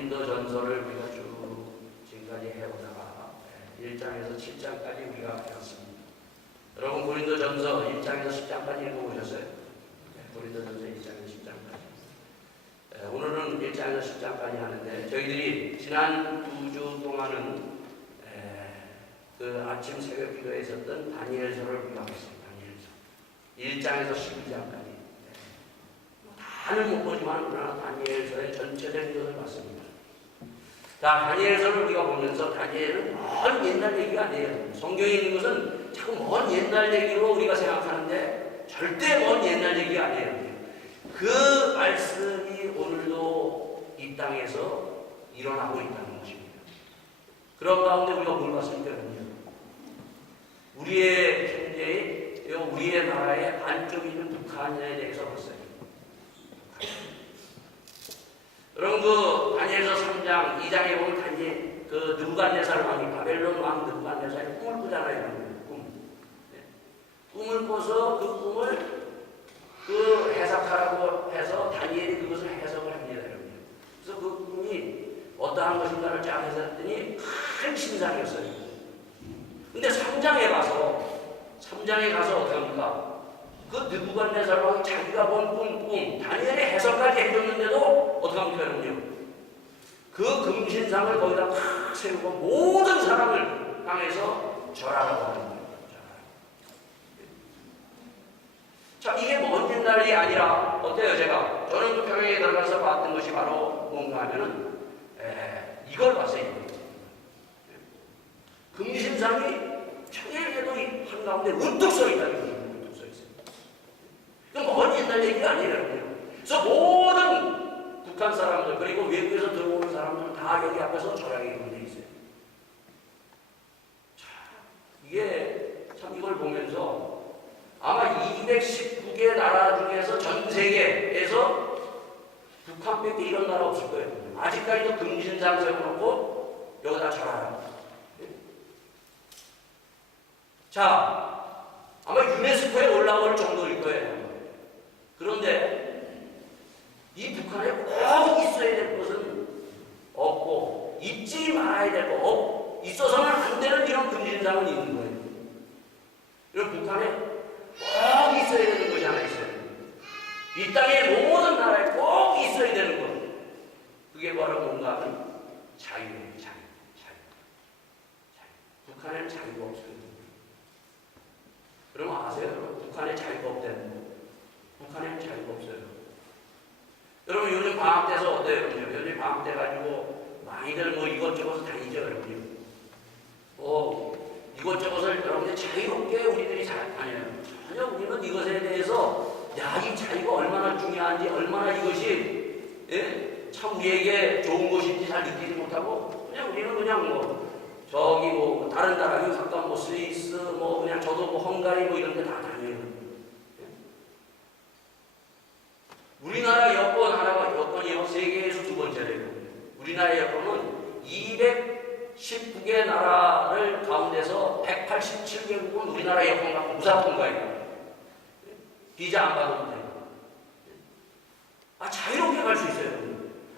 고린도전서를 우리가 쭉 지금까지 해오다가 1장에서 7장까지 우리가 배웠습니다. 여러분 고린도전서 1장에서 10장까지 읽어보셨어요? 고린도전서 1장에서 10장까지. 오늘은 1장에서 10장까지 하는데 저희들이 지난 2주 동안은 그 아침 새벽 기도에 있었던 다니엘서를 우리가 봤습니다. 다니엘서 1장에서 12장까지. 다는 못 보지만 그러나 다니엘서의 전체적인 것을 봤습니다. 자, 다니엘서를 우리가 보면서 다니엘은 먼 옛날 얘기가 아니에요. 성경에 있는 것은 자꾸 먼 옛날 얘기로 우리가 생각하는데 절대 먼 옛날 얘기가 아니에요. 그 말씀이 오늘도 이 땅에서 일어나고 있다는 것입니다. 그런 가운데 우리가 뭘 봤습니까? 우리의 현재의, 우리의 나라의 안쪽에 있는 북한에 대해서 봤어요. 여러분 그 다니엘서 3장, 2장에 보면 다니엘 그 느부갓네살 왕이 바벨론 왕 느부갓네살이 꿈을 꾸잖아요. 꿈을 꿔서 그 꿈을 그 해석하라고 해서 다니엘이 그것을 해석을 합니다. 그래서 그 꿈이 어떠한 것인가를 쫙 해석했더니 큰 신상이었어요. 근데 3장에 가서 어떻게 합니까? 그 느부갓네살 왕이 자기가 본 꿈, 다니엘의 해석까지 해줬는데도 어떻게 합니까, 여러분요? 그 금신상을 거기다 팍 세우고 모든 사람을 향해서 절하라고 하는 거예요. 자, 이게 먼 옛날이 아니라 어때요, 제가? 저는 그 평양에 들어가서 봤던 것이 바로 뭔가 하면은 이걸 봤어요. 금신상이 평양에도 한가운데 우뚝 서 있다는 거예요. 먼 옛날 얘기가 아니에요. 그래서 모든 북한 사람들 그리고 외국에서 들어오는 사람들은 다 여기 앞에서 절하게 돼 있어요. 자, 이게 참 이걸 보면서 아마 219개 나라 중에서 전 세계에서 북한밖에 이런 나라 없을 거예요. 아직까지도 금신상 세워놓고 여기다 절하라. 자, 아마 유네스코에 올라올 정도일 거예요. 그런데 이 북한에 꼭 있어야 될 것은 없고 잊지 말아야 될 거 있어서는 안 되는 이런 금신상은 있는 거예요. 이런 북한에 꼭 있어야 되는 것이 하나 있어요. 이 땅의 모든 나라에 꼭 있어야 되는 것. 그게 바로 뭔가 하면 자유예요. 자유. 북한에는 자유가 없어요. 그러면 아세요? 북한에 자유가 없다는 거. 북한에는 자유가 없어요. 여러분 요즘 방학 때서 어때요? 요즘 방학 때 가지고 많이들 뭐 이것저것 다니죠, 여러분. 이것저것을 여러분들 자유롭게 우리들이 잘 다녀요. 전혀 우리는 이것에 대해서 이 자유가 얼마나 중요한지, 얼마나 이것이 참 우리에게 좋은 것인지 잘 느끼지 못하고 그냥 우리는 그냥 저기 다른 나라에 가까운 스위스 그냥 저도 헝가리 이런 데 다 다녀요. 우리나라 여권이요, 세계에서 두 번째래요. 우리나라 여권은 219개 나라를 가운데서 187개국은 우리나라 여권 갖고 무사 통과해요. 비자 안 받아도 돼요. 자유롭게 갈 수 있어요.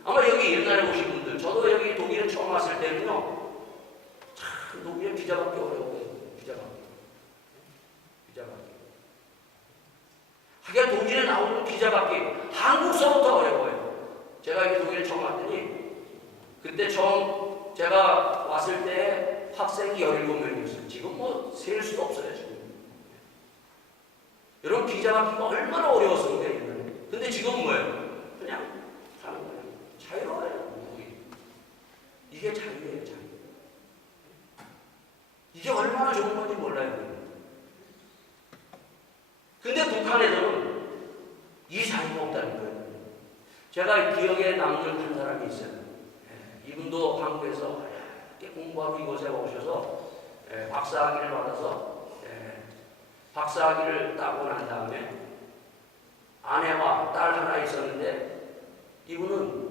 아마 여기 옛날에 오신 분들, 저도 여기 독일에 처음 왔을 때는요, 참 독일에 비자 받기 어려워요. 비자 받기. 하긴 독일에 나오는 비자 받기 한국서부터 어려워요. 제가 여기 독일에 처음 왔더니 그때 처음 제가 왔을 때 학생이 17명이었어요. 지금 셀 수도 없어요. 지금. 여러분 비자 받기가 얼마나 어려웠습니까? 근데 지금 뭐예요? 그냥 가는 거예요. 자유로워요. 이게 자유예요. 자유. 이게 얼마나 좋은 건지 몰라요. 근데 북한에서는 이 자유가 없다는 거예요. 제가 기억에 남는 한 사람이 있어요. 이분도 한국에서 공부하고 이곳에 오셔서 박사학위를 받아서 박사학위를 따고 난 다음에 아내와 딸 하나 있었는데 이분은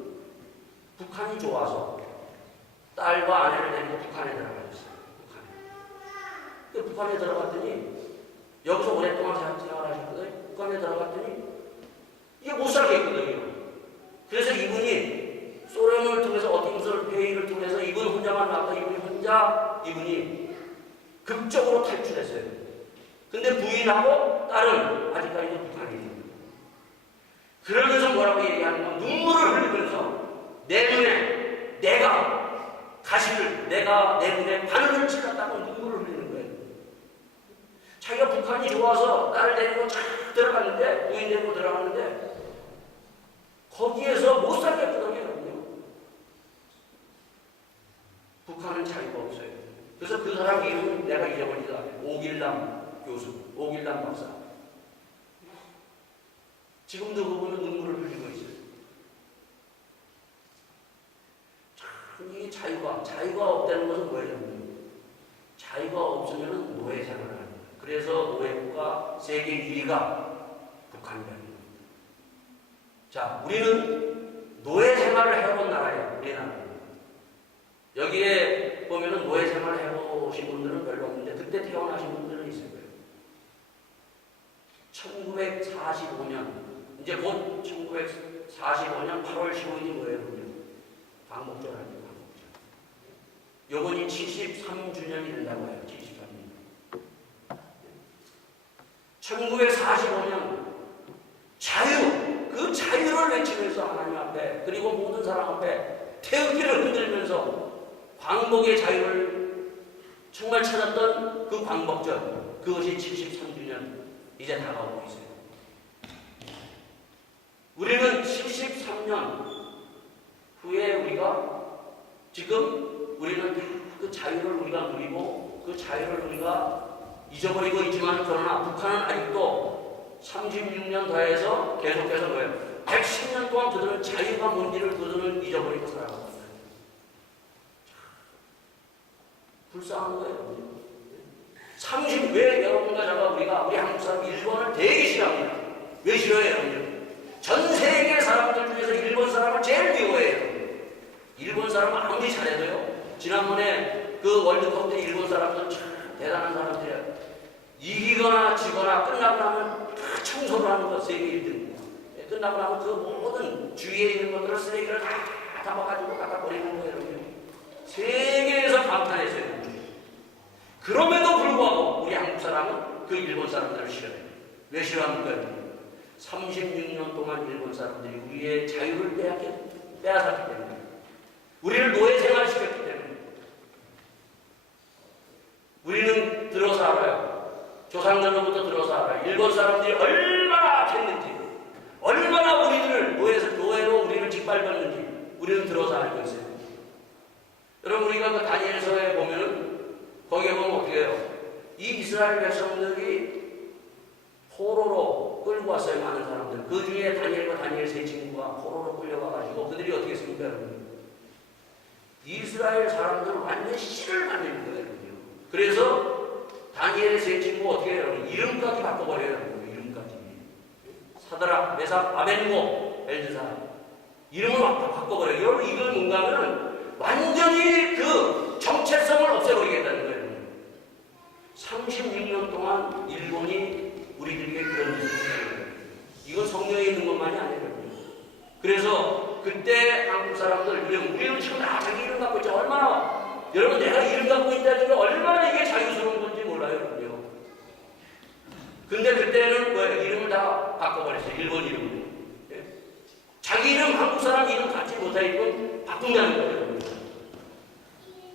북한이 좋아서 딸과 아내를 데리고 북한에 들어가셨어요. 북한에 들어갔더니 여기서 오랫동안 생활하셨거든요. 북한에 들어갔더니 이게 못 살겠거든요. 그래서 이분이 소련을 통해서 어떻게 진짜 이분이 극적으로 탈출했어요. 근데 부인하고 딸은 아직까지도 북한에 있습니다. 그러면서 뭐라고 얘기하는 건 눈물을 흘리면서 내 눈에 내가 가시를 내가 내 눈에 바늘을 찔렀다고 눈물을 흘리는 거예요. 자기가 북한이 좋아서 딸을 데리고 쫙 들어갔는데 부인 데리고 들어갔는데 거기에서 못 살겠더라고요. 북한은 자유가 없어요. 그래서 그 사람 이름은 내가 잊어버리다. 오길남 교수, 오길남 박사. 지금도 그분은 눈물을 흘리고 있어요. 참, 이 자유가 없다는 것은 뭐예요? 자유가 없으면 노예 생활을 하는 거예요. 그래서 노예국가 세계 1위가 북한이라는 겁니다. 자, 우리는 노예 생활을 해본 나라예요. 우리나라. 여기에 보면은 노예 생활을 해보신 분들은 별로 없는데 그때 태어나신 분들은 있을 거예요. 1945년 이제 곧 1945년 8월 15일이 뭐예요? 광복절 아니에요? 광복절. 요번이 73주년이 된다고 해요. 73년. 1945년 자유, 그 자유를 외치면서 하나님 앞에 그리고 모든 사람 앞에 태극기를 흔들면서 광복의 자유를 정말 찾았던 그 광복절, 그것이 73주년 이제 다가오고 있어요. 우리는 73년 후에 우리는 그 자유를 우리가 누리고 그 자유를 우리가 잊어버리고 있지만 그러나 북한은 아직도 36년 더해서 계속해서 뭐예요? 110년 동안 그들은 자유가 뭔지를 그들은 잊어버리고 살아가고 있어요. 불쌍한 거예요. 왜 여러분과 제가 우리 한국 사람 일본을 되게 싫어합니다. 왜 싫어해요? 전 세계 사람들 중에서 일본 사람을 제일 미워해요. 일본 사람은 아무리 잘해도요. 지난번에 그 월드컵 때 일본 사람들 참 대단한 사람들이에요. 이기거나 지거나 끝나고 나면 다 청소를 하는 거 세계 1등. 끝나고 나면 그 모든 주위에 있는 것들을 쓰레기를 다 담아가지고 갖다 버리는 거예요. 세계에서 감탄했어요. 그럼에도 불구하고 우리 한국 사람은 그 일본 사람들을 싫어해요. 왜 싫어합니까? 36년 동안 일본 사람들이 우리의 자유를 빼앗았기 때문에 우리를 노예 생활시켰기 때문에 우리는 들어서 알아요. 조상들로부터 들어서 알아요. 일본 사람들이 얼마나 악했는지 얼마나 우리들을 노예로 우리를 짓밟았는지 우리는 들어서 알고 있어요. 여러분 우리가 그 다니엘서에 보면은 거기에 보면 어떻게 해요? 이 이스라엘 백성들이 포로로 끌고 왔어요. 많은 사람들. 그 중에 다니엘 세 친구가 포로로 끌려가가지고 그들이 어떻게 했습니까? 여러분? 이스라엘 사람들은 완전 씨를 만드는 거예요. 그래서 다니엘의 세 친구 어떻게 해요? 이름까지 바꿔버려요. 이름까지. 사드락, 메삭, 아벤고, 벨드사 이름을 바꿔버려요. 여러분 이건 뭔가 하면 완전히 그 정체성을 없애버리겠다는 거예요. 36년 동안 일본이 우리들에게 그런 짓을 했어요. 이건 성경에 있는 것만이 아니에요. 그래서 그때 한국 사람들 우리는 지금 다 자기 이름 갖고 있죠. 얼마나 여러분 내가 이름 갖고 있다는 게 얼마나 이게 자유스러운 건지 몰라요. 근데 그때는 뭐예요? 이름을 다 바꿔버렸어요. 일본 이름을. 자기 이름 한국 사람 이름 갖지 못하니까 바꾼다는 거예요.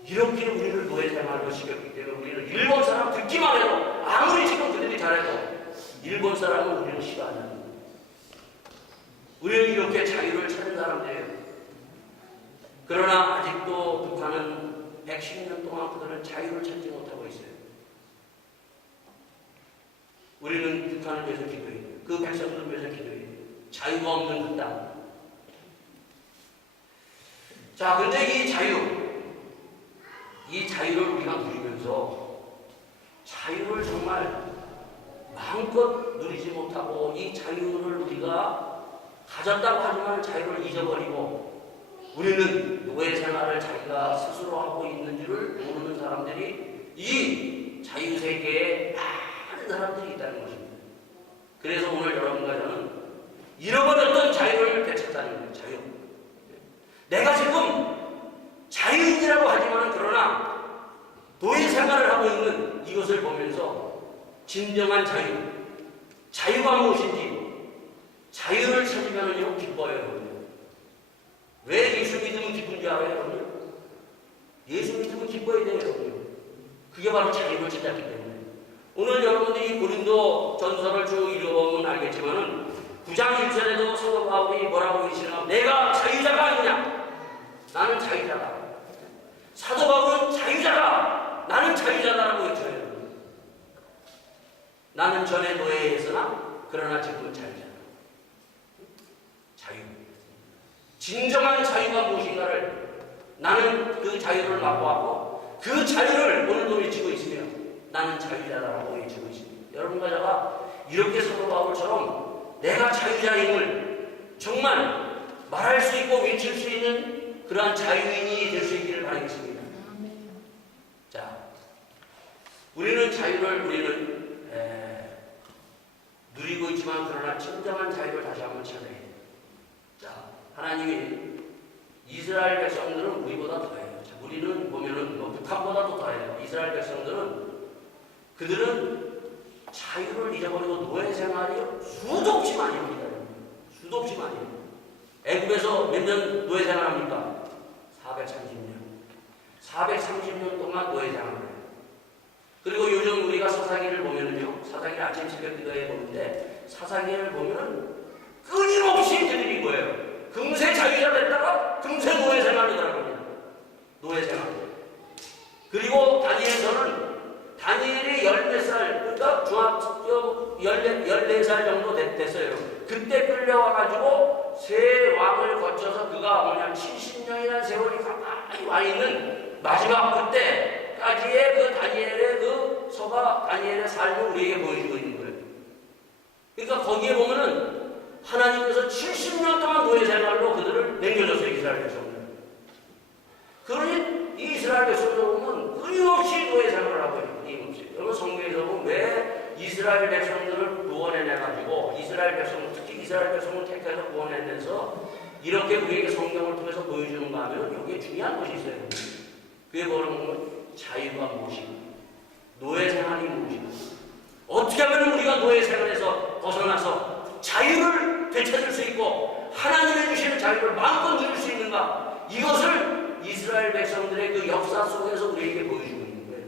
이렇게 우리를 노예 생활로 시켰기 때문에 우리는 일본 사람 듣기만 해도 아무리 지금 그들이 잘해도 일본 사람은 우리를 싫어하는 거예요. 우리는 이렇게 자유를 찾은 사람들이에요. 그러나 아직도 북한은 110년 동안 그들은 자유를 찾지 못하고 있어요. 우리는 북한을 위해서 기도해요. 그 백성들을 위해서 기도해요. 자유가 없는 그 땅. 자, 근데 이 자유를 우리가 누리면서 자유를 정말 마음껏 누리지 못하고 이 자유를 우리가 가졌다고 하지만 자유를 잊어버리고 우리는 노예 생활을 자기가 스스로 하고 있는 줄을 모르는 사람들이 이 자유세계에 많은 사람들이 있다는 것입니다. 그래서 오늘 여러분과 저는 잃어버렸던 자유를 되찾다는 거예요. 자유. 내가 지금 자유인이라고 하지만 그러나 진정한 자유. 자유가 무엇인지 자유를 찾으면은요 기뻐요. 여러분. 왜 예수 믿으면 기쁜지 알아요? 여러분? 예수 믿으면 기뻐야 돼요. 여러분. 그게 바로 자유를 찾았기 때문에. 오늘 여러분들이 고린도 전서를 쭉 읽어보면 알겠지만은 9장 1절에도 사도 바울이 뭐라고 계시나? 내가 자유자가 아니냐? 나는 자유자다. 사도 바울은 자유자다. 나는 자유자다라고 외쳐요. 나는 전에 노예에 있으나 그러나 지금은 자유자다. 자유. 진정한 자유가 무엇인가를 나는 그 자유를 맛보았고 그 자유를 오늘도 외치고 있으며 나는 자유자다라고 외치고 있습니다. 여러분과 제가 이렇게 사도 바울처럼 내가 자유자임을 정말 말할 수 있고 외칠 수 있는 그러한 자유인이 될 수 있기를 바라겠습니다. 자, 우리는 자유를 누리고 있지만 그러나 진정한 자유를 다시 한번 찾아야 돼요. 자, 하나님이 이스라엘 백성들은 우리보다 더해요. 자, 우리는 보면은 북한보다도 더해요. 이스라엘 백성들은 그들은 자유를 잊어버리고 노예 생활이 수도 없이 많이 합니다. 수도 없이 많이 해요. 애국에서 몇 년 노예 생활합니까? 430년. 430년 동안 노예 생활을 해요. 그리고 요즘 우리가 사사기를 보면은요, 사사기를 아침 새벽 기도해 보는데, 사사기를 보면은 끊임없이 그들이 거예요. 금세 자유자 됐다가 금세 노예 생활로 들어갑니다. 노예 생활. 그리고 다니엘서는 다니엘이 14살, 그러니까 중학교 14살 정도 됐어요. 그때 끌려와가지고 세 왕을 거쳐서 그가 뭐냐 70년이라는 세월이 가만히 와 있는 마지막 그때까지의 그 다니엘의 그 서가 다니엘의 삶을 우리에게 보여주고 있는 거예요. 그러니까 거기에 보면은 하나님께서 70년 동안 노예 생활로 그들을 남겨줬어요. 이스라엘 백성들. 그러니 이스라엘 백성들 보면 끊임없이 노예 생활을 하고 있어요. 끊임없이. 여러분 성경에서 보면 왜 이스라엘 백성들을 구원해내가지고 이스라엘 백성, 특히 이스라엘 백성을 택해서 구원해내서 이렇게 우리에게 성경을 통해서 보여주는가 하면 여기에 중요한 것이 있어요. 그게 뭐냐면 자유가 무엇인가, 노예 생활이 무엇인가, 어떻게 하면 우리가 노예 생활에서 벗어나서 자유를 되찾을 수 있고 하나님의 주시는 자유를 마음껏 누릴 수 있는가, 이것을 이스라엘 백성들의 그 역사 속에서 우리에게 보여주고 있는 거예요.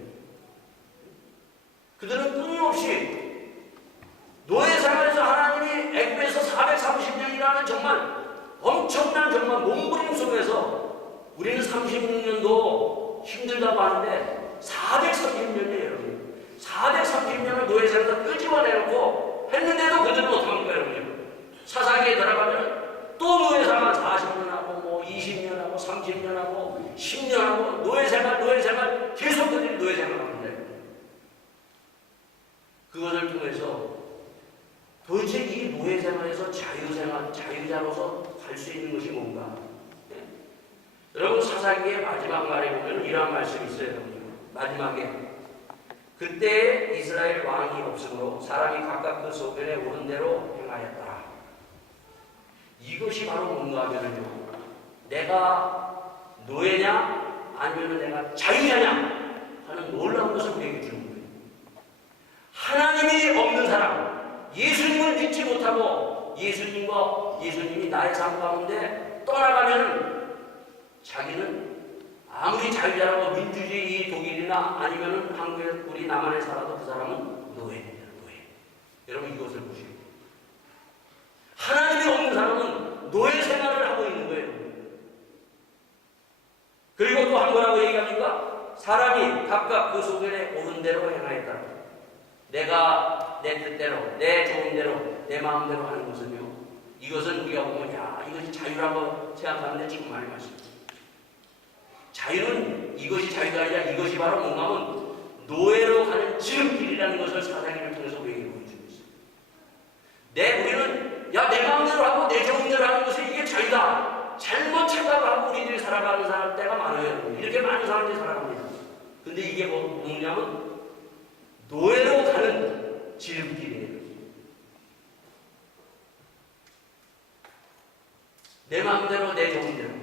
그들은 끊임없이 노예 생활에서 하나님이 애굽에서 430년이라는 정말 엄청난 정말 몸부림 속에서 우리는 36년도 힘들다고 하는데 430년이에요. 430년을 노예 생활에서 끄집어내놓고 했는데도 그들은 어떻게 합니까, 여러분요? 사사기에 들어가면 또 노예 생활 40년 하고 뭐 20년 하고 30년 하고 10년 하고 노예 생활 계속 그들이 노예 생활하는데, 그것을 통해서 도대체 이 노예 생활에서 자유자로서 갈 수 있는 것이 뭔가? 네? 여러분 사사기의 마지막 말에 보면 이러한 말씀이 있어요. 마지막에 그때 이스라엘 왕이 없으므로 사람이 각각 그 소변에 오른 대로 행하였더라. 이것이 바로 뭔가 하면요, 내가 노예냐 아니면 내가 자유자냐 하는 놀라운 것을 우리에게 주는 거예요. 하나님이 없는 사람, 예수님을 믿지 못하고 예수님이 나의 삶 가운데 떠나가면 자기는 아무리 자유자라고 민주주의 독일이나 아니면 한국에 우리 남한에 살아도 그 사람은 노예입니다. 노예. 여러분 이것을 보시고, 하나님이 없는 사람은 노예 생활을 하고 있는 거예요. 그리고 또 한 거라고 얘기합니까? 사람이 각각 그 소견에 오른 대로 행하였다. 내가 내 뜻대로, 내 좋은 대로, 내 마음대로 하는 것은요, 이것은 우리가 보면 야, 이것이 자유라고 생각하는데 지금 많이 말씀입니다. 자유는 이것이 자유가 아니라 이것이 바로 뭔가 하면 노예로 가는 지름길이라는 것을 사사기를 통해서 우리에게 보여주고 있습니다. 우리는 야, 내 마음대로 하고 내 좋은대로 하는 것이 이게 자유다, 잘못 착각하고 우리들이 살아가는 사람 때가 많아요. 이렇게 많은 사람들이 살아갑니다. 근데 이게 뭐냐면 노예로 가는 지름길이에요. 내 마음대로 내 좋은대로.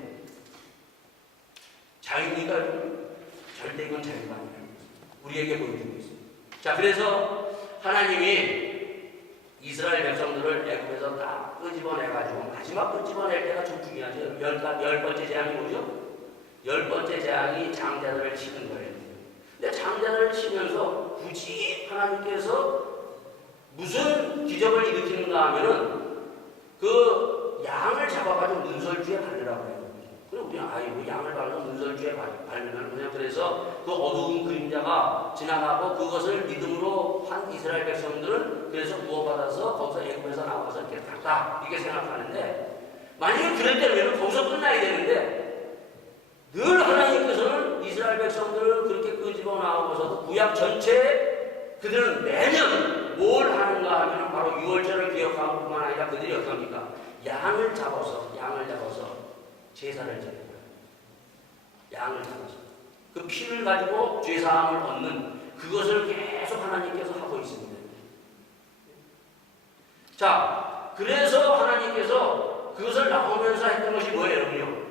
자유니까 절대 이건 자유가 아니에요. 우리에게 보여주고 있습니다. 자, 그래서 하나님이 이스라엘 백성들을 애굽에서 딱 끄집어내가지고 마지막 끄집어낼 때가 좀 중요하죠. 열 번째 재앙이 뭐죠? 10번째 재앙이 장자들을 치는 거예요. 근데 장자들을 치면서 굳이 하나님께서 무슨 기적을 일으키는가 하면은 그 양을 잡아가지고 문설주에 바르라고 해요. 그럼 우리가 아이고 양을 바르면 문설주에 바르면 그냥 그래서 그 어두운 그림자가 지나가고 그것을 믿음으로 한 이스라엘 백성들은 그래서 구원받아서 거기서 애굽에서 나와서 이렇게 갔다 이렇게 생각하는데 만약에 그럴 때는 거기서 끝나야 되는데 늘 하나님께서는 이스라엘 백성들을 그렇게 끄집어 나오고서도 구약 전체에 그들은 매년 뭘 하는가 하면 바로 6월절을 기억하고 뿐만 아니라 그들이 어떻게 합니까? 양을 잡아서 제사를 드리는 거예요. 양을 잡아서 그 피를 가지고 죄사함을 얻는 그것을 계속 하나님께서 하고 있습니다. 자, 그래서 하나님께서 그것을 나오면서 했던 것이 뭐예요, 여러분요?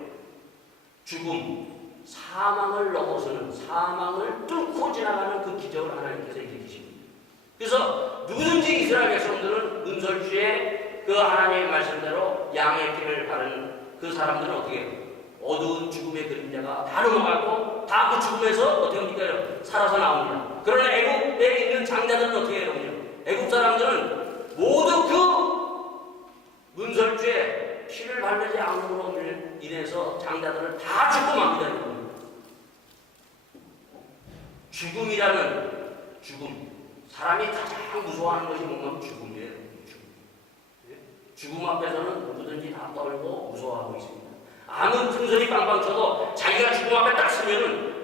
죽음, 사망을 넘어서는, 사망을 뚫고 지나가는 그 기적을 하나님께서 일으키십니다. 그래서 누구든지 이스라엘 백성들은 문설주에 그 하나님의 말씀대로 양의 피를 바르는 그 사람들은 어떻게 해요? 어두운 죽음의 그림자가 다 넘어가고 다 그 죽음에서 어떻게 합니까? 살아서 나옵니다. 그러나 애국에 있는 장자들은 어떻게 해요? 애국 사람들은 모두 그 문설주에 피를 바르지 않음으로 인해서 장자들은 다 죽고 맙니다. 죽음. 사람이 가장 무서워하는 것이 뭔가 죽음이에요. 죽음 앞에서는 누구든지 다 떨고 무서워하고 있습니다. 아무 틈소리 빵빵 쳐도 자기가 죽음 앞에 딱 서면은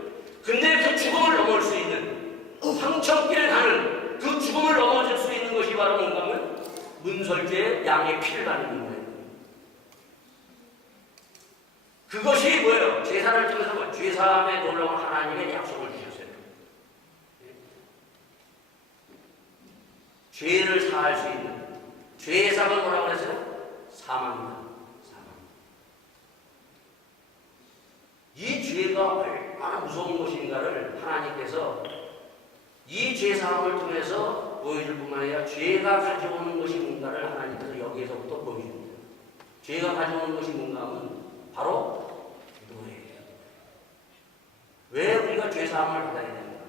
근데 그 죽음을 넘을 수 있는 황천길을 가는 그 죽음을 넘어질 수 있는 것이 바로 뭔가 하면 문설주에 양의 피를 바르는 거예요. 그것이 뭐예요? 제사를 통해서 뭐 죄사함에 놀라운 하나님의 약속을 주셨어요. 죄를 사할 수 있는 죄의 삭은 뭐라고 그랬어요? 사망이다. 사망. 이 죄가 얼마나 무서운 것인가를 하나님께서 이 죄사함을 통해서 보여줄 뿐만 아니라 죄가 가져오는 것이 뭔가를 하나님께서 여기에서부터 보여줍니다. 죄가 가져오는 것이 뭔가 하면 바로 노예예요. 왜 우리가 죄사함을 받아야 되는가?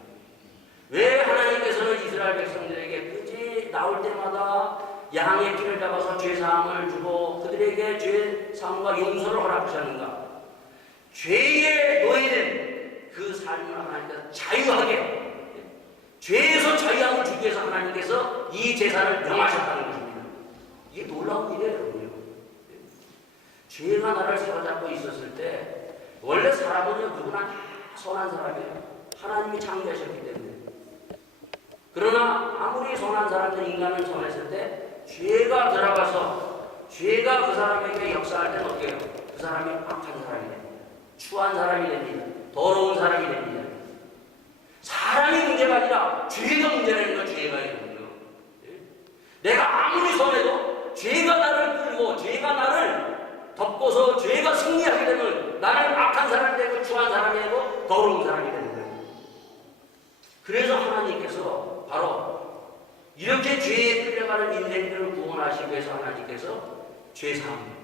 왜 하나님께서는 이스라엘 백성들에게 끝이 나올 때마다 양의 피를 잡아서 죄사함을 주고 그들에게 죄사함과 용서를 허락하셨는가? 죄의 노예된 그 삶을 하나님께서 자유하게 죄에서 자유함을 주기 위해서 하나님께서 이 제사를 명하셨다는 것입니다. 이게 놀라운 일이에요, 여러분. 죄가 나를 사로잡고 있었을 때 원래 사람은 누구나 다 선한 사람이에요. 하나님이 창조하셨기 때문에. 그러나 아무리 선한 사람들 인간은 선했을 때 죄가 들어가서 죄가 그 사람에게 역사할 때는 어떻게 해요? 그 사람이 악한 사람이 됩니다. 추한 사람이 됩니다. 더러운 사람이 됩니다. 사람이 문제가 아니라 죄가 문제라는 건 죄가 있는 거예요. 내가 아무리 선해도 죄가 나를 끌고 죄가 나를 덮고서 죄가 승리하게 되면 나는 악한 사람이 되고 추한 사람이 되고 더러운 사람이 되는 거예요. 그래서 하나님께서 바로 이렇게 죄에 끌려가는 인생들을 구원하시기 위해서 하나님께서 죄사함,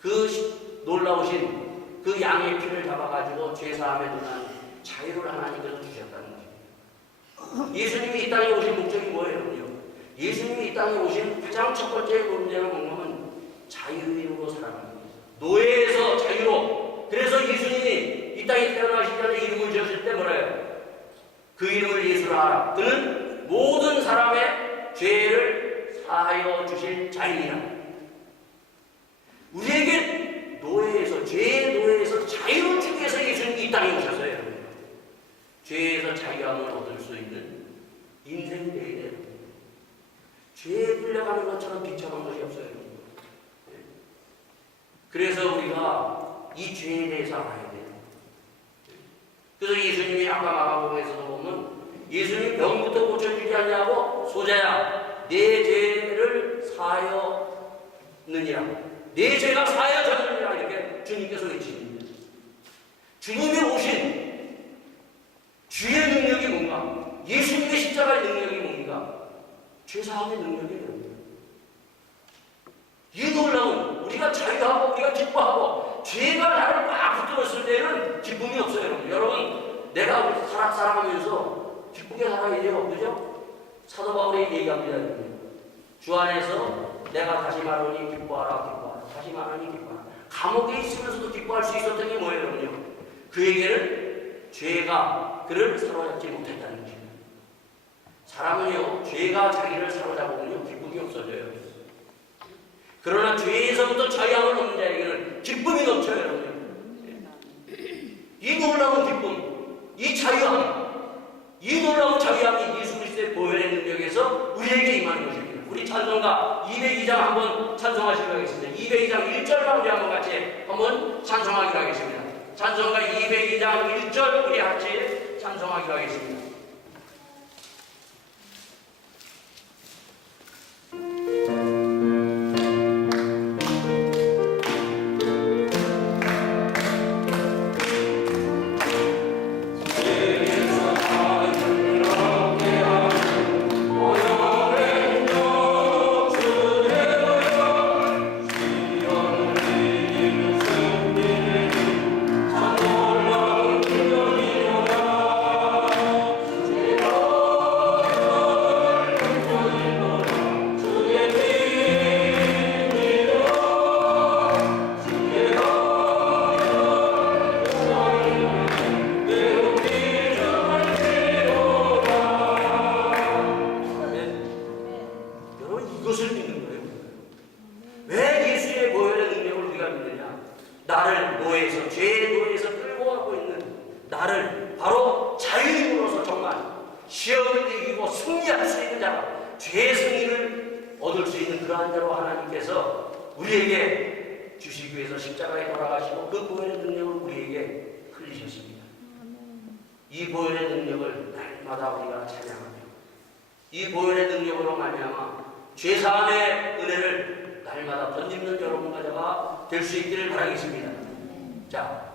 그 놀라우신 그 양의 피를 잡아가지고 죄사함에 논한 자유를 하나님께서 주셨다는 거죠. 예수님이 이 땅에 오신 목적이 뭐예요? 예수님이 이 땅에 오신 가장 첫 번째 문제는 뭐냐면 자유인으로 살아가는 거예요. 노예에서 자유로. 그래서 예수님이 이 땅에 태어나시기 전에 이름을 지었을 때 뭐래요? 그 이름을 예수라 하라. 그는 모든 사람의 죄를 사하여 주실 자유이라. 우리에게 노예에서, 죄의 노예에서 자유를 주기 위해서 예수님이 이 땅에 오셨어요. 죄에서 자유함을 얻을 수 있는 인생이 되어야 돼요. 죄에 끌려가는 것처럼 비참한 것이 없어요. 그래서 우리가 이 죄에 대해서 알아야 돼요. 그래서 예수님이 아까 마가복음에서도 보면 예수님이 병부터 고쳐주지 않냐고 소자야 내 죄를 사하였느니라. 내 죄가 사하여졌느니라 이렇게 주님께서 외치십니다. 주님이 오신 주의 능력이 뭔가? 예수님의 십자가의 능력이 뭡니까? 죄사함의 능력이에요. 이 놀라운 우리가 자유하고 우리가 기뻐하고 죄가 나를 막 붙들었을 때는 기쁨이 없어요. 여러분. 여러분 내가 살아가면서 기쁘게 살아야 돼요. 그죠? 사도 바울이 얘기합니다. 여러분. 주 안에서 내가 다시 말하니 기뻐하라 기뻐하라 다시 말하니 기뻐하라. 감옥에 있으면서도 기뻐할 수 있었던 게 뭐예요? 여러분요? 그에게는 죄가 그를 사로잡지 못했다는 것입니다. 사람은요 죄가 자기를 사로잡으면요 기쁨이 없어져요. 그러나 죄에서부터 자유함을 얻는 자에게는 기쁨이 넘쳐요. 여러분. 이 놀라운 기쁨, 이 자유함, 이 놀라운 자유함이 예수 그리스도의 보혈의 능력에서 우리에게 임하는 것입니다. 우리 찬송가 202장 한번 찬송하시도록 하겠습니다. 202장 1절만 우리 한번 같이 한번 찬송하기로 하겠습니다. 찬송가 202장 1절 우리 같이 찬송하기로 하겠습니다. 우리에게 주시기 위해서 십자가에 돌아가시고 그 보혈의 능력을 우리에게 흘리셨습니다. 이 보혈의 능력을 날마다 우리가 찬양하며 이 보혈의 능력으로 말미암아 죄사함의 은혜를 날마다 덧입는 여러분과 될 수 있기를 바라겠습니다. 자,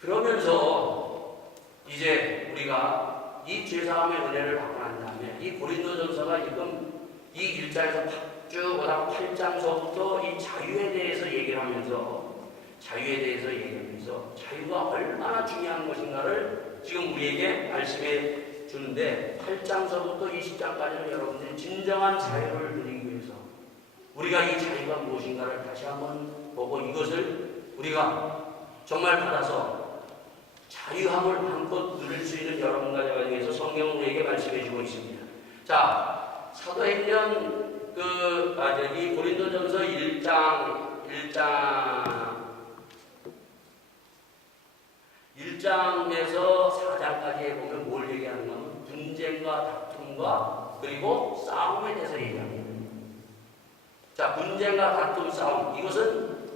그러면서 이제 우리가 이 죄사함의 은혜를 받고 난 다음에 이 고린도전서가 지금 이 1장에서 쭉 오다가 8장서부터 이 자유에 대해서 얘기를 하면서 자유가 얼마나 중요한 것인가를 지금 우리에게 말씀해 주는데 8장서부터 20장까지는 여러분들이 진정한 자유를 누리기 위해서 우리가 이 자유가 무엇인가를 다시 한번 보고 이것을 우리가 정말 받아서 자유함을 한껏 누릴 수 있는 여러분과 저에 대해서 성경은 우리에게 말씀해 주고 있습니다. 자, 사도행전 이 고린도전서 1장에서 4장까지 보면 뭘 얘기하는가 하면 분쟁과 다툼과 그리고 싸움에 대해서 얘기합니다. 자, 분쟁과 다툼, 싸움 이것은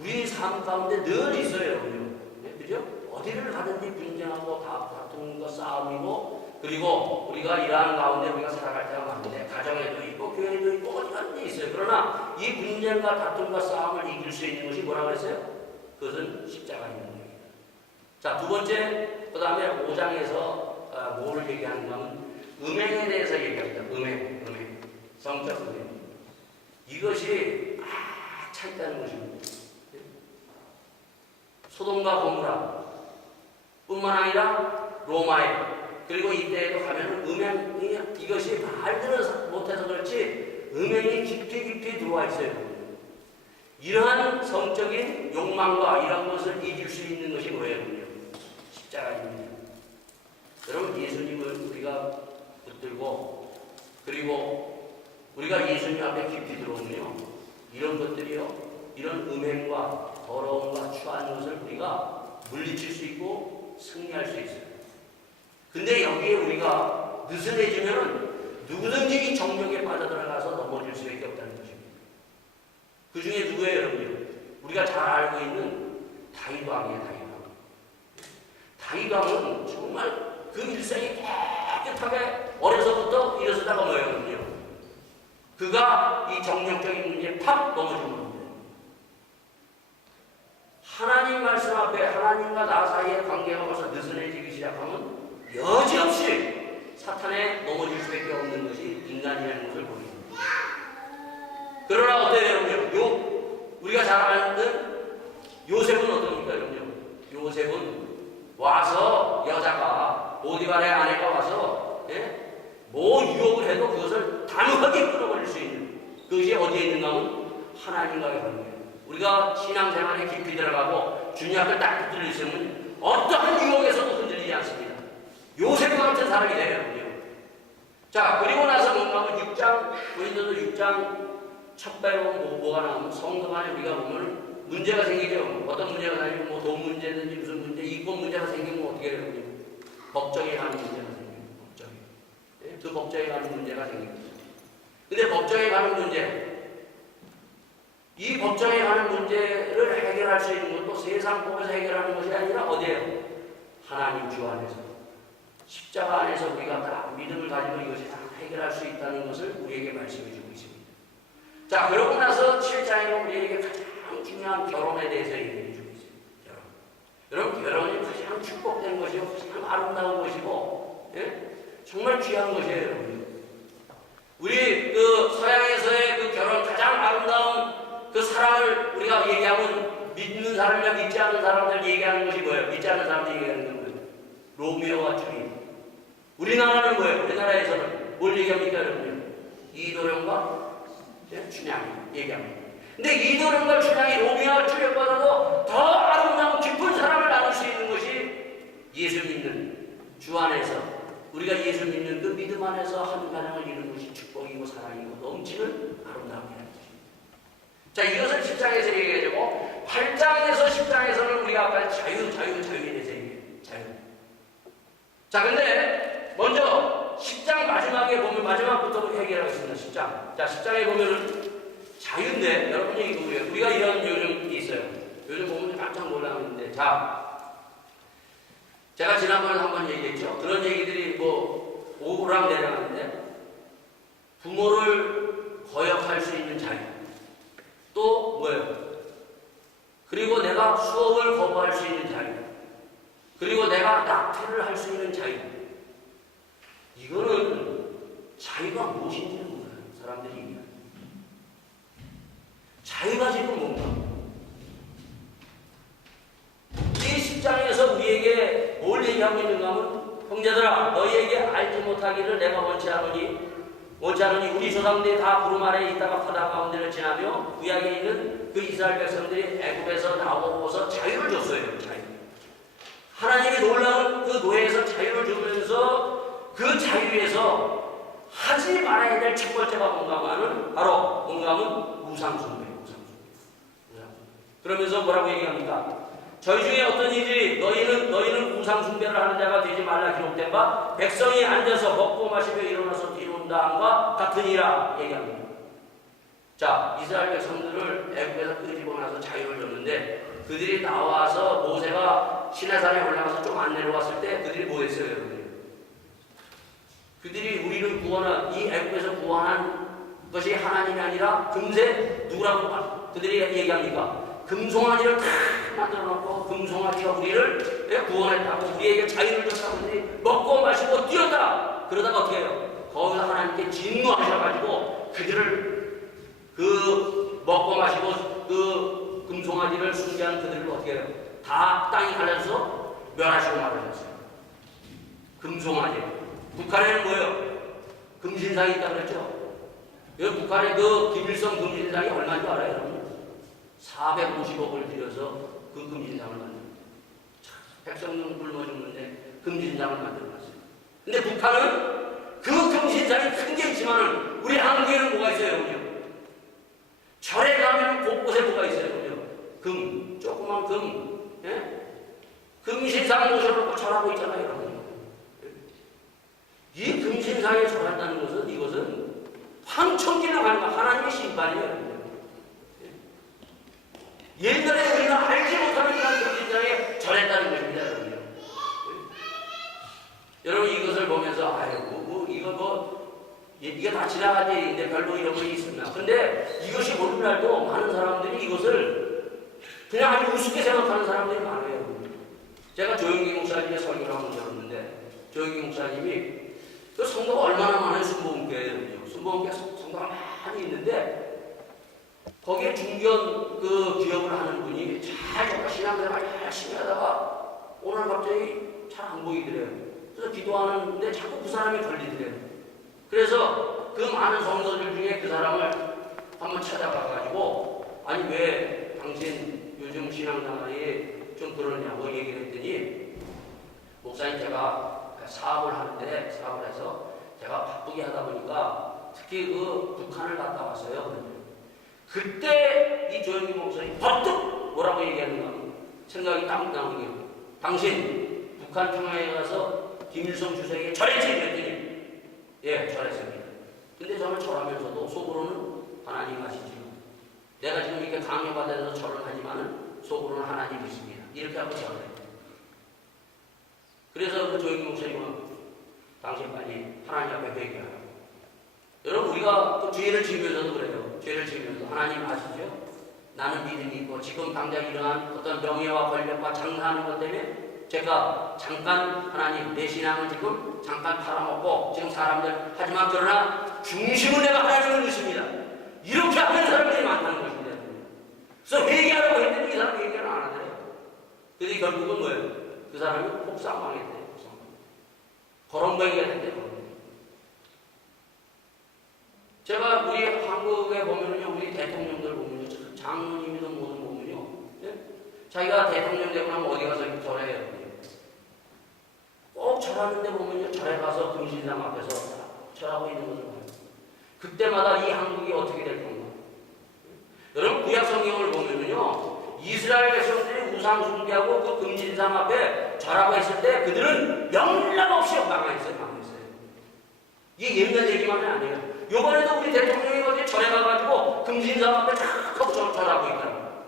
우리 삶 가운데 늘 있어요. 여러분요. 그죠? 어디를 가든지 분쟁하고 다툼과 싸움이고 그리고 우리가 일하는 가운데 우리가 살아갈 때가 많은데 가정에도 있고 교회에도 있고 어디 가든지 있어요. 그러나 이 분쟁과 다툼과 싸움을 이길 수 있는 것이 뭐라고 했어요? 그것은 십자가의 능력입니다. 자, 두 번째 그 다음에 5장에서 뭐를 얘기하는가 하면 음행에 대해서 얘기합니다. 음행 성적 음행 이것이 차있다는 것입니다. 소돔과 고모라 뿐만 아니라 로마에 그리고 이때에도 가면 음행이 이것이 말들은 못해서 그렇지 음행이 깊이 들어와 있어요. 이러한 성적인 욕망과 이런 것을 이길 수 있는 것이 뭐예요? 십자가입니다. 여러분 예수님을 우리가 붙들고 그리고 우리가 예수님 앞에 깊이 들어오면요 이런 것들이요 이런 음행과 더러움과 추한 것을 우리가 물리칠 수 있고 승리할 수 있어요. 근데 여기에 우리가 느슨해지면 누구든지 이 정욕에 빠져들어가서 넘어질 수밖에 없다는 것입니다. 그 중에 누구예요, 여러분요? 우리가 잘 알고 있는 다윗 왕이에요, 다윗 왕. 다윗 왕은 정말 그 일생이 깨끗하게 어려서부터 일어서다가 뭐예요, 여러분요? 그가 이 정욕적인 문제에 팍 넘어진 겁니다. 하나님 말씀 앞에 하나님과 나 사이의 관계가 벌써 느슨해지기 시작하면 여지없이 사탄에 넘어질 수밖에 없는 것이 인간이라는 것을 보입니다. 그러나 어때요, 여러분요? 우리가 잘 아는 요셉은 어떻습니까, 여러분요? 요셉은 와서 여자가 보디발의 아내가 와서 뭐 유혹을 해도 그것을 단호하게 끊어버릴 수 있는 그것이 어디에 있는가 하면 하나님과의 관계예요. 우리가 신앙생활에 깊이 들어가고 주님 앞에 딱 붙들려 있으면 어떠한 유혹에서도 흔들리지 않습니다. 요셉과 같은 사람이 돼요. 자, 그리고 나서 뭔가 하면 6장, 고린도서 6장 첫 배로 뭐가 나오면 성도 간에 우리가 보면 문제가 생기죠. 어떤 문제가 생기면 뭐 돈 문제든지 무슨 문제, 이권 문제가 생기면 어떻게 해요? 법정에 가는 문제가 생겨요. 법정에. 그 법정에 가는 문제가 생깁니다. 근데 법정에 가는 문제, 이 법정에 가는 문제를 해결할 수 있는 것도 세상법에서 해결하는 것이 아니라 어디에요? 하나님 주 안에서. 십자가 안에서 우리가 다 믿음을 가지고 이것이 다 해결할 수 있다는 것을 우리에게 말씀해 주고 있습니다. 자, 그러고 나서 7장에는 우리에게 가장 중요한 결혼에 대해서 얘기해 주고 있습니다. 여러분, 결혼이 가장 축복된 것이고 가장 아름다운 것이고 정말 귀한 것이에요, 여러분. 우리 그 서양에서의 그 결혼 가장 아름다운 그 사랑을 우리가 얘기하면 믿는 사람이나 믿지 않는 사람들 얘기하는 것이 뭐예요? 믿지 않는 사람들 얘기하는 건 뭐예요? 로미오와 줄리. 우리나라는 뭐예요? 우리나라에서는 뭘 얘기합니까, 여러분? 이도령과 춘향이 얘기합니다. 근데 이도령과 춘향이 로미오와 줄리보다도 더 아름다운 깊은 사랑을 나눌 수 있는 것이 예수 믿는 주 안에서 우리가 예수 믿는 그 믿음 안에서 한 가정을 이루는 것이 축복이고 사랑이고 넘치는 아름다움이라는 것입니다. 자, 이것을 10장에서 얘기해주고 8장에서 10장에서는 우리가 아까 자유에 대해서 얘기해요. 자유. 자, 근데 먼저 10장 마지막에 보면 마지막부터 해결하겠습니다. 10장. 자, 10장에 보면은 자유인데 여러분이 이거 우리가 이런 요즘이 있어요. 요즘 보면 깜짝 놀라는데 자, 제가 지난번에 한번 얘기했죠. 그런 얘기들이 뭐 오르락내리락하는데 부모를 거역할 수 있는 자유. 또 뭐예요? 그리고 내가 수업을 거부할 수 있는 자유. 그리고 내가 낙태를 할 수 있는 자유. 이거는 자유가 무엇인지는 몰라요. 사람들이 얘기해요. 자유가 지금 뭔가? 이 10장에서 우리에게 뭘 얘기하고 있는가 하면 형제들아 너희에게 알지 못하기를 내가 원치 않으니 우리 조상들이 다 구름 아래에 있다가 바다 가운데를 지나며 구약에 있는 그 이스라엘 백성들이 애굽에서 나오고서 자유를 줬어요. 자유. 하나님이 놀라운 그 노예에서 자유를 주면서 그 자유에서 하지 말아야 될 첫 번째가 뭔가 하면 바로 뭔가 하면 우상숭배. 그러면서 뭐라고 얘기합니까? 저희 중에 어떤 이들이 너희는 우상숭배를 하는 자가 되지 말라 기록된 바 백성이 앉아서 먹고 마시며 일어나서 뒤론다함과 같으니라 얘기합니다. 자, 이스라엘 백성들을 애굽에서 끄집어 나서 자유를 줬는데 그들이 나와서 모세가 시내산에 올라가서 좀 안 내려왔을 때 그들이 뭐 했어요, 여러분? 그들이 우리를 구원한 이 애굽에서 구원한 것이 하나님이 아니라 금세 누구라고 그들이 얘기합니까? 금송아지를 다 만들어 놓고 금송아지가 우리를 구원했다고 우리에게 자유를 줬다고 그들이 먹고 마시고 뛰었다. 그러다가 어떻게 해요? 거기서 하나님께 진노하셔가지고 그들을 그 먹고 마시고 그 금송아지를 숭배한 그들을 어떻게 해요? 다 땅이 갈라져서 멸하시고 말하셨어요. 금송아지. 북한에는 뭐예요? 금신상이 있다고 그랬죠? 여기 북한의 그 김일성 금신상이 얼마인 줄 알아요, 여러분? 450억을 들여서 그 금신상을 만듭니다. 백성은 굶어 죽는데 금신상을 만들어놨어요. 근데 북한은 그 금신상이 큰 게 있지만 우리 한국에는 뭐가 있어요, 여러분요? 절에 가면 곳곳에 뭐가 있어요, 여러분요? 금, 조그만 금, 금신상 모셔놓고 절하고 있잖아요, 여러분. 이 금신상에 절한다는 것은 이것은 황천길로 가는 거 하나님의 심판이에요. 옛날에 우리가 알지 못하는 이런 금신상에 절했다는 것입니다, 여러분. 여러분 이것을 보면서 아이고 이게 다 지나가지 근데 별로 이런 거 있습니다. 근데 이것이 모르는 날도 많은 사람들이 이것을 그냥 아주 우습게 생각하는 사람들이 많아요. 제가 조영기 목사님의 설교를 한번 들었는데 조영기 목사님이 그 성도가 얼마나 많아요, 순복음교회는요. 순복음교회 성도가 많이 있는데 거기에 중견 그 기업을 하는 분이 잘 정말 신앙생활 열심히 하다가 오늘 갑자기 잘 안 보이더래요. 그래서 기도하는데 자꾸 그 사람이 걸리더래요. 그래서 그 많은 성도들 중에 그 사람을 한번 찾아가가지고 아니 왜 당신 요즘 신앙생활이 좀 그러냐고 얘기를 했더니 목사님 제가 사업을 하는데 사업을 해서 제가 바쁘게 하다 보니까 특히 그 북한을 갔다 왔어요. 그때 이 조영기 목사님 버뜩 뭐라고 얘기하는가 생각이 딱 나는 게 당신 북한 평양에 가서 김일성 주석에게 절했지 그랬더니 예 절했습니다. 근데 저는 절하면서도 속으로는 하나님 아시죠. 내가 지금 이렇게 강요받아서 절을 하지만은 속으로는 하나님 있습니다. 이렇게 하고 절을 해요. 그래서 그 조영기 목사님은 당신 빨리 하나님 앞에 회개하라. 여러분 우리가 또 죄를 지으면서도 그래요. 죄를 지으면서 하나님 아시죠? 나는 믿음이 있고 지금 당장 일어난 어떤 명예와 권력과 장사하는 것 때문에 제가 잠깐 하나님 내 신앙을 지금 잠깐 팔아먹고 지금 사람들 하지만 그러나 중심은 내가 하나님을 믿습니다. 이렇게 하는 사람들이 많다는 것입니다. 그래서 회개하라고 했더니 이 사람 회개를 안 하더래요. 그래서 결국은 뭐예요? 그 사람이 폭삭망했대요. 거렁뱅이가 됐대요. 제가 우리 한국에 보면은요, 우리 대통령들 보면요, 장로님이든 뭐든 보면요, 예? 자기가 대통령 되고 나면 어디 가서 절해요. 꼭 절하는데 보면요, 절에 가서 금신상 앞에서 절하고 있는 것을 봐요. 그때마다 이 한국이 어떻게 될 건가? 여러분 구약 성경을 보면은요, 이스라엘 백성들이 우상 숭배하고 그 금신상 앞에 절하고 있을 때 그들은 명령 없이 망했어요. 이게 옛날 얘기만이 아니에요. 요번에도 우리 대통령이 어디 절에 가가지고 금신상 앞에 쫙 하고 절하고 있더라고요.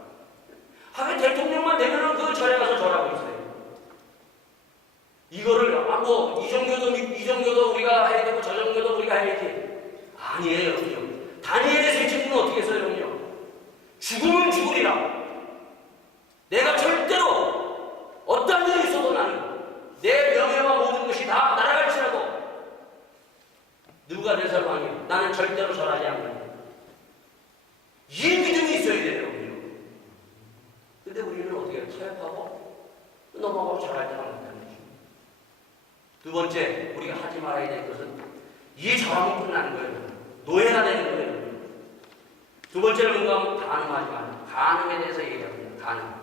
하긴 대통령만 되면은 그 절에 가서 절하고 있어요. 이거를 뭐 이 정도도 우리가 해야 되고 저 정도도 우리가 해야지. 아니에요. 다니엘의 세 친구는 어떻게 했어요? 죽으면 죽으리라. 내가 절대로 어떤 일이 있어도 나는 내 명예와 모든 것이 다 날아갈지라도 누가 대설 왕이요? 나는 절대로 절하지 않는다. 이 믿음이 있어야 돼요. 근데 우리는 어떻게 타협하고 넘어가고 절할 때가 많다는 거죠. 두 번째 우리가 하지 말아야 될 것은 이 절하면 끝나는 거예요. 노예가 되는 거예요. 두 번째는 뭔가 하면 가늠하지 마라. 가늠에 대해서 얘기합니다. 가늠.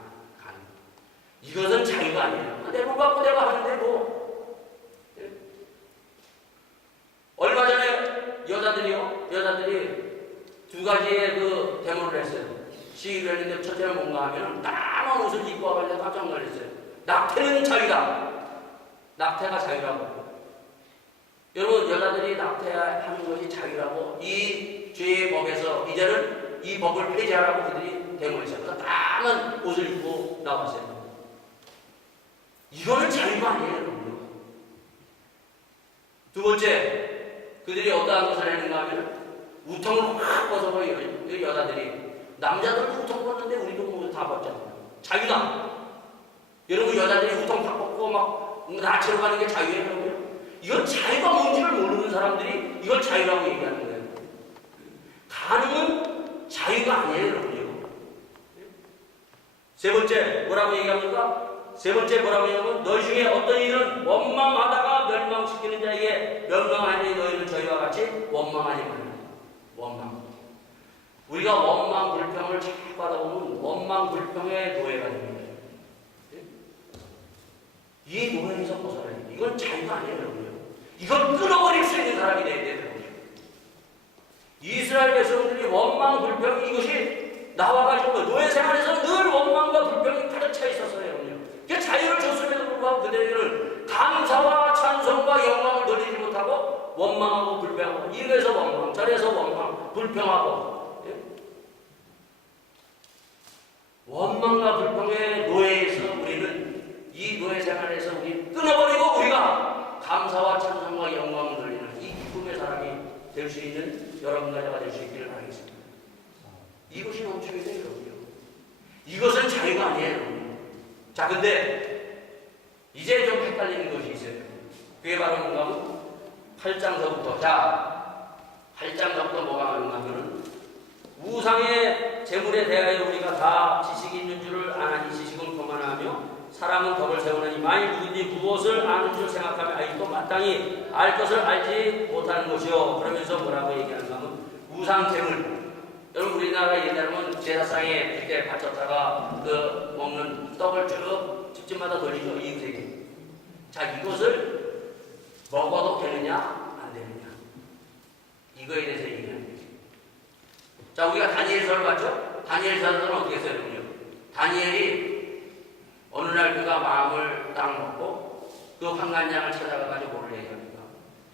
이것은 자유가 아니에요. 내 돈 갖고 내가 하는데 뭐. 얼마 전에 여자들이 두 가지의 그 데모를 했어요. 시위를 했는데 첫째는 뭔가 하면 까만 옷을 입고 와가지고 깜짝 놀랐어요. 낙태는 자유다. 낙태가 자유라고. 여러분 여자들이 낙태하는 것이 자유라고 이 죄의 법에서 이제는 이 법을 폐지하라고 그들이 데모했어요. 그래서 까만 옷을 입고 나왔어요. 이거는 자유가 아니에요. 두 번째, 그들이 어떠한 것을 했는가 하면 우통을 확 벗어서 여자들이 남자들은 우통 벗는데 우리도 모두 다 벗잖아요. 자유다. 여러분 여자들이 우통 다 벗고 막 나치러 가는 게 자유예요. 이건 자유가 뭔지를 모르는 사람들이 이걸 자유라고 얘기하는 거예요. 가늠은 자유가 아니에요. 세 번째 뭐라고 얘기합니까? 세 번째 뭐라고 하냐면 너희 중에 어떤 이는 원망하다가 멸망시키는 자에게 멸망하니 너희는 저희와 같이 원망하지 말라. 원망. 우리가 원망 불평을 자꾸 하다 보면 원망 불평의 노예가 됩니다. 이 노예에서 벗어나야 돼요. 이건 자유가 아니에요. 이건 끊어버릴 수 있는 사람이 돼야 돼요. 이스라엘 백성들이 원망 불평 이것이 나와가지고 노예 생활에서 늘 원망과 불평이 가득 차 있었어요. 자유를 줬음에도 불구하고 그들은 감사와 찬송과 영광을 누리지 못하고 원망하고 불평하고 이래서 원망, 저래서 원망, 불평하고 원망과 불평의 노예에서 우리는 이 노예 생활에서 우리 끊어버리고 우리가 감사와 찬송과 영광을 누리는 이 기쁨의 사람이 될 수 있는 여러분과 제가 될 수 있기를 바라겠습니다. 이것이 넘쳐야 돼요. 이것은 자유가 아니에요. 자, 근데 이제 좀 헷갈리는 것이 있어요. 그게 바로 뭔가 하면 8장서부터. 자, 8장서부터 뭐가 나오냐면은 우상의 재물에 대하여 우리가 다 지식이 있는 줄을 아나니 지식은 교만하며 사람은 덕을 세우느니 만일 누구든지 무엇을 아는 줄 생각하면 아직도 마땅히 알 것을 알지 못하는 것이요. 그러면서 뭐라고 얘기하는가 하면 우상 재물. 여러분 우리나라 옛날에는 제사상에 이렇게 바쳤다가 그 먹는 떡을 쭉 집집마다 돌리죠. 이웃에게. 자, 이것을 먹어도 되느냐 안 되느냐 이거에 대해서 얘기하는 거죠. 자, 우리가 다니엘서를 봤죠? 다니엘서는 어떻게 했어요? 여러분요? 다니엘이 어느 날 그가 마음을 딱 먹고 그 환관장을 찾아가가지고 뭐를 얘기합니까?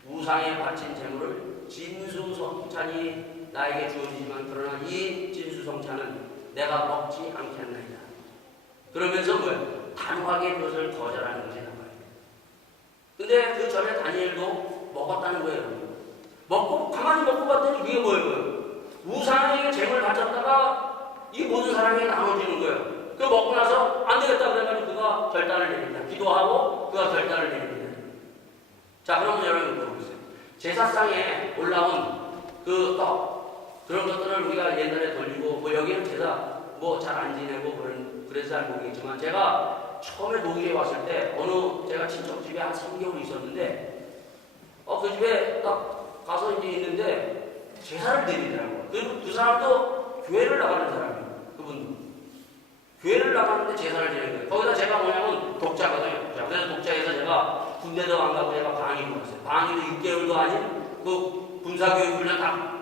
우상에 바친 재물을 진수성찬이 나에게 주어지지만 그러나 이 진수성찬은 내가 먹지 않겠나이다. 그러면서 뭐예요? 단호하게 그것을 거절하는 것이 나와요. 근데 그 전에 다니엘도 먹었다는 거예요. 먹고 가만히 먹고 봤더니 이게 뭐예요? 우상에게 재물을 바쳤다가 이 모든 사람에게 나눠주는 거예요. 그 먹고 나서 안 되겠다 그래가지고 그가 결단을 내립니다. 기도하고 그가 결단을 내립니다. 자, 그러면 여러분 물어보세요. 제사상에 올라온 그 떡, 그런 것들을 우리가 옛날에 돌리고 뭐 여기는 제사 뭐 잘 안 지내고 그래서 잘 모르겠지만 제가 처음에 독일에 왔을 때 어느 제가 친척집에 한 3개월 있었는데 그 집에 딱 가서 이제 있는데 제사를 드리더라고요. 그 사람도 교회를 나가는 사람이에요. 그분도. 교회를 나가는데 제사를 지내는 거예요. 거기다 제가 뭐냐면 독자거든요. 그래서 독자에서 제가 군대도 안 가고 제가 방위로 갔어요. 방위도 6개월도 아닌 그 군사교육 훈련 다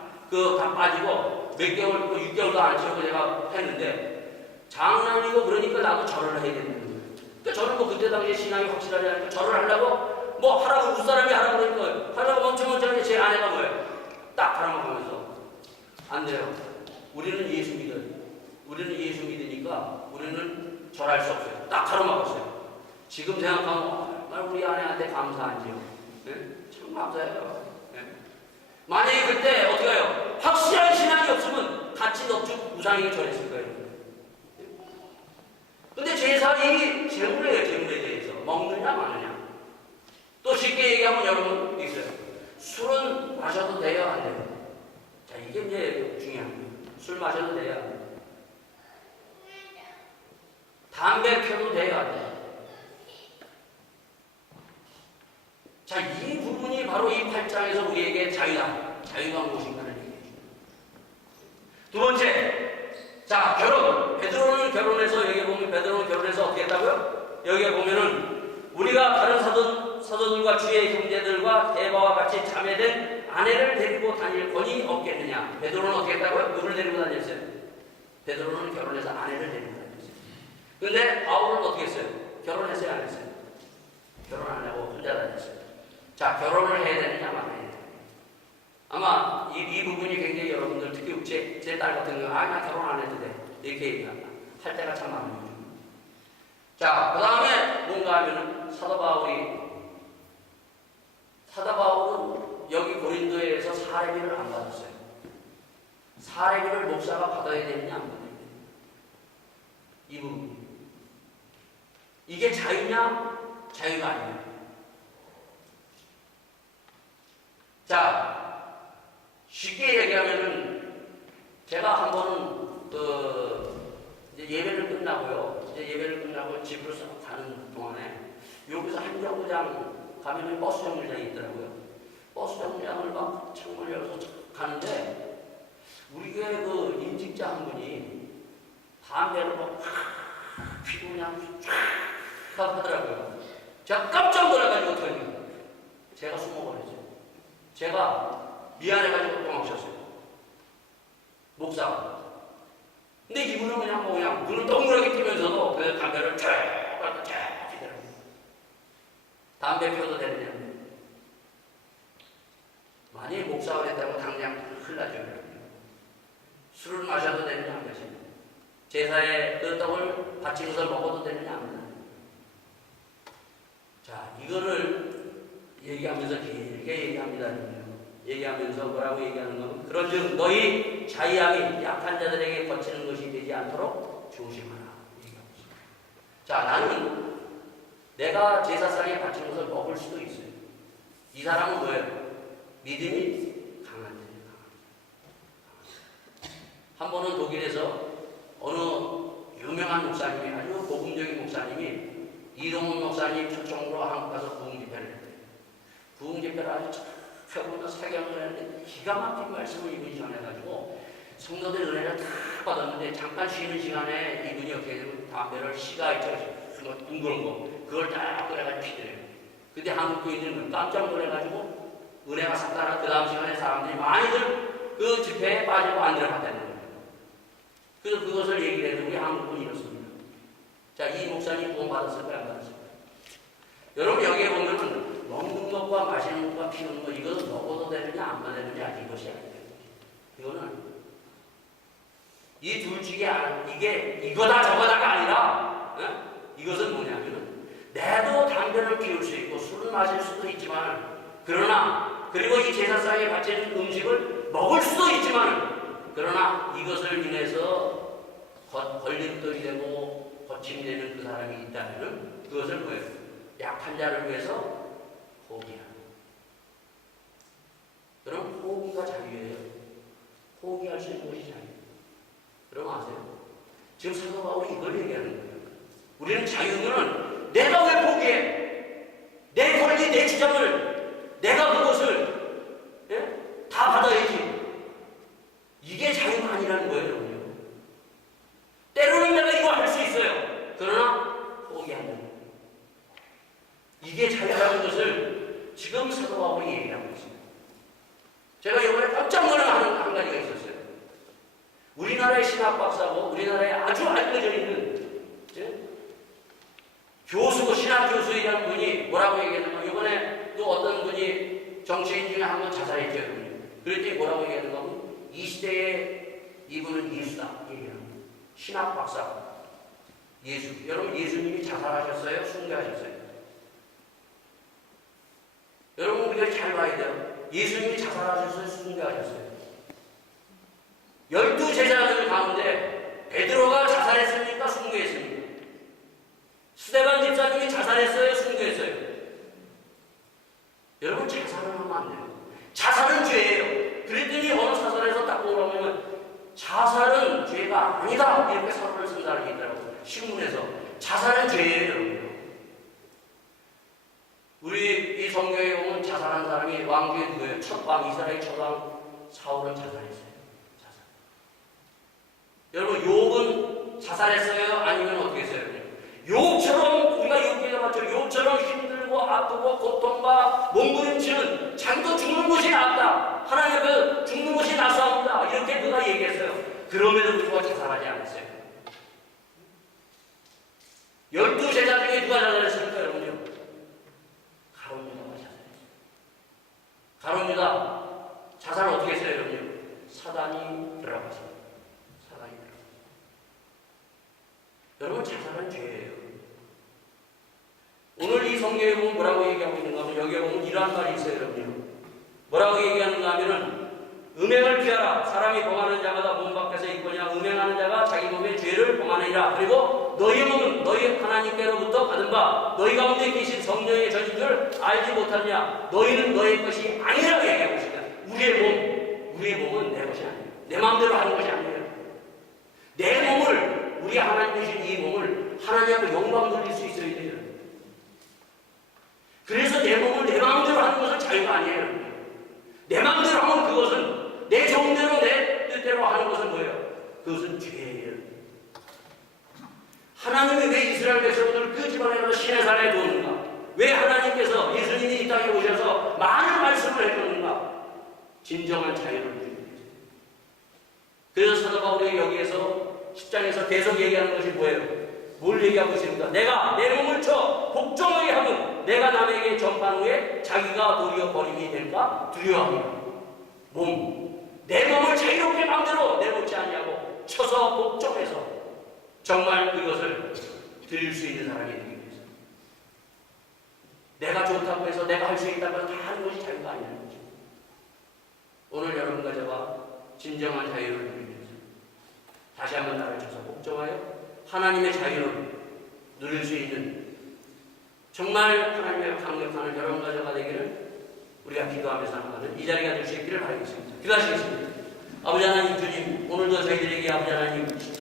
빠지고 몇 개월, 6개월도 안 채우고 제가 했는데 장남이고 그러니까 나도 절을 해야 되는 거예요. 그러니까 저는 뭐 그때 당시에 신앙이 확실하지 않으니까 절을 하려고 뭐 하라고 윗사람이 하라고 그러니까 하라고 엄청 하는데 제 아내가 뭐예요? 딱 하라고 하면서 안 돼요. 우리는 예수 믿어요. 우리는 예수 믿으니까 우리는 절할 수 없어요. 딱 가로막았어요. 지금 생각하면 정말 우리 아내한테 감사하지요. 네? 참 감사해요. 네? 만약에 그때 어떻게 해요? 확실한 신앙이 없으면 같이 넙죽 우상에게 절했을 거예요. 근데 제사이 재물이에요. 재물에 대해서 먹느냐 마느냐. 또 쉽게 얘기하면 여러분 있어요. 술은 마셔도 돼요 안 돼요? 자, 이게 이제 중요한 거예요. 술 마셔도 돼요 안 돼요? 담배 펴도 돼요 안 돼요? 자, 이 부분이 바로 이 8장에서 우리에게 자유가 무엇인가를 얘기해 줍니다. 두 번째, 자, 결혼. 베드로는 결혼해서 여기 보면 베드로는 결혼해서 어떻게 했다고요? 여기에 보면은 우리가 다른 사도들과 주의 형제들과 대바와 같이 자매된 아내를 데리고 다닐 권이 없겠느냐? 베드로는 어떻게 했다고요? 누구를 데리고 다녔어요? 베드로는 결혼해서 아내를 데리고 다녔어요. 근데 바울은 어떻게 했어요? 결혼했어요? 안 했어요? 결혼 안 하고 혼자 다녔어요. 자, 결혼을 해야 되느냐 말아야 되느냐. 아마 이 부분이 굉장히 여러분들 특히 제 딸 같은 경우 나 결혼 안 해도 돼 이렇게 얘기한다. 할 때가 참 많은 거죠. 자, 그 다음에 뭔가 하면은 사도 바울은 여기 고린도에서 사례비를 안 받았어요. 사례비를 목사가 받아야 되느냐 안 받아야 되느냐. 이 부분. 이게 자유냐 자유가 아니냐. 자, 쉽게 얘기하면은 제가 한 번은 이제 예배를 끝나고 집으로 가는 동안에 여기서 한정거장 가면은 버스 정류장이 있더라고요. 버스 정류장을 막 창문을 열어서 가는데 우리 교회 그 임직자 한 분이 담배를 막 피고 그냥 쫙 하더라고요. 제가 깜짝 놀라가지고 어떡하니 제가 숨어버렸어요. 제가 미안해가지고 도망쳤어요. 목사가. 근데 이분은 그냥 눈을 동그랗게 뜨면서도 그 담배를 쫙 피더라고요. 담배 피워도 되느냐. 만일 목사가 됐다고 당장 흘러져요. 술을 마셔도 되느냐 안 되느냐. 제사에 그 떡을 바친 것을 먹어도 되느냐 안 되느냐. 자, 이거를 얘기하면서 길게 얘기합니다. 얘기하면서 뭐라고 얘기하는 건 그런즉 너희 자의함이 약한 자들에게 거치는 것이 되지 않도록 조심하라. 얘기하고 있습니다. 자, 나는 내가 제사상에 바친 것을 먹을 수도 있어요. 이 사람은 뭐예요? 믿음이 강한 자들이 강합니다. 한 번은 독일에서 어느 유명한 목사님이, 아주 복음적인 목사님이 이동훈 목사님 초청으로 한국 가서 부흥 집회를 했대요. 부흥 집회를 아주 펴보면 사경을 했는데 기가 막힌 말씀을 이분이 전해가지고 성도들 은혜를 다 받았는데 잠깐 쉬는 시간에 이분이 어떻게 되면 담배를 시가 있죠. 둥그런 거. 그걸 딱 꺼내가지고 피더래요. 근데 한국 교인들은 깜짝 놀래가지고 은혜가 샀다나 그 다음 시간에 사람들이 많이들 그 집회에 빠지고 안 들어갔다는 거예요. 그래서 그것을 얘기를 해도 우리 한국은 이렇습니다. 자, 이 목사님 구원 받았을까요? 안 받았을까요? 여러분 여기에 보면은 먹는 것과 마시는 것과 피우는 것 이것은 먹어도 되느냐 안 되느냐 이것이 아니에요. 이거는 이 둘 중에 이게 이거다 저거다가 아니라 이것은 뭐냐면은 내도 담배를 피울 수 있고 술을 마실 수도 있지만 그러나 그리고 이 제사상에 바치는 음식을 먹을 수도 있지만 그러나 이것을 인해서 걸림돌이 되고 거침이 되는 그 사람이 있다면은 그것을 뭐예요? 약한 자를 위해서 포기하는. 그럼 포기가 자유예요. 포기할 수 있는 것이 자유예요. 여러분 아세요? 지금 사도 바울이 이걸 얘기하는 거예요. 우리는 자유는 내가 왜 포기해? 내 권리, 내 주장을 내가 그것을 다 받아야지. 이게 자유가 아니라는 거예요, 여러분요. 때로는 내가 이거 할 수 있어요. 그러나 포기한다. 이게 자유라는 것을 지금 사도 바울이 얘기하고 있습니다. 제가 이번에 깜짝 놀라는 한 가지가 있었어요. 우리나라의 신학 박사고 우리나라에 아주 알려져 있는 교수고 신학 교수이라는 분이 뭐라고 얘기했냐면 이번에 또 어떤 분이 정치인 중에 한 번 자살했죠. 그랬더니 뭐라고 얘기했냐면 이 시대에 이분은 예수다 얘기합니다. 신학 박사 예수. 여러분 예수님이 자살하셨어요? 순교하셨어요? 여러분 우리가 잘 봐야 돼요. 예수님이 자살하셨어요? 순교하셨어요? 12제자들 가운데 베드로가 자살했습니까? 순교했습니까? 스데반 집사님이 자살했어요? 순교했어요? 여러분 자살은 하면 안 돼요. 자살은 죄예요. 그랬더니 어느 사설에서 딱 보라면 자살은 죄가 아니다 이렇게 사설을 쓴 사람이 있더라고요. 신문에서. 자살은 죄예요. 여러분. 우리 이 성경에 보면 자살한 사람이 왕 중에 누구예요? 첫왕 이스라엘 첫왕 사울은 자살했어요. 자살. 여러분 욥은 자살했어요? 아니면 어떻게 했어요? 욥처럼 우리가 욥기가 맞죠? 욥처럼 힘들고 아프고 고통과 몸부림치는 자기도 죽는 것이 낫다. 하나님 앞에 죽는 것이 낫사옵니다. 이렇게 그가 얘기했어요. 그럼에도 불구하고 자살하지 않았어요. 12제자 중에 누가 자살했습니까? 여러분요? 가룟 유다가 자살했어요. 가룟 유다 자살을 어떻게 했어요? 여러분요? 사단이 들어갔어요. 사단이 들어갔어요. 여러분 자살은 죄예요. 오늘 이 성경에 보면 뭐라고 얘기하고 있는가 하면 여기에 보면 이러한 말이 있어요. 여러분요. 뭐라고 얘기하는가 하면은 음행을 피하라. 사람이 범하는 자마다 몸 밖에서 있거냐. 음행하는 자가 자기 몸의 죄를 범하느니라. 그리고 너희 몸은 너희 하나님께로부터 받은 바 너희 가운데 계신 성령의 전인 줄 알지 못하느냐. 너희는 너희 것이 아니라고 얘기하고 있습니다. 우리의 몸은 내 것이 아니에요. 내 마음대로 하는 것이 아니에요. 내 몸을 우리 하나님 주신 이 몸을 하나님 앞에 영광 돌릴 수 있어야 돼요. 그래서 내 몸을 내 마음대로 하는 것은 자유가 아니에요. 내 마음대로 하면 그것은 내 정대로 내 뜻대로 하는 것은 뭐예요? 그것은 죄예요. 하나님이 왜 이스라엘 백성들을 그 집안에 가서 시내산에 두었는가? 왜 하나님께서 예수님이 이 땅에 오셔서 많은 말씀을 해줬는가? 진정한 자유를 주기 위해서. 그래서 사도 바울이 여기에서 10장에서 계속 얘기하는 것이 뭐예요? 뭘 얘기하고 있습니까? 내가 내 몸을 쳐 복종하게 하면 내가 남에게 전파한 후에 자기가 도리어 버림이 될까 두려워합니다. 내 몸을 자유롭게 마음대로 내놓지 아니하고 쳐서 복종해서 정말 그것을 드릴 수 있는 사람이 되기 위해서. 내가 좋다고 해서 내가 할 수 있다고 해서 다 하는 것이 자유가 아니라는 거죠. 오늘 여러분과 저와 진정한 자유를 누리기 위해서 다시 한번 나를 쳐서 복종하여 하나님의 자유를 누릴 수 있는 정말 하나님의 강력한 여러분과 저가 되기를 우리가 기도하면서 하는 말은 이 자리가 될 수 있기를 바라겠습니다. 기도하시겠습니다. 아버지 하나님 주님, 오늘도 저희들에게 아버지 하나님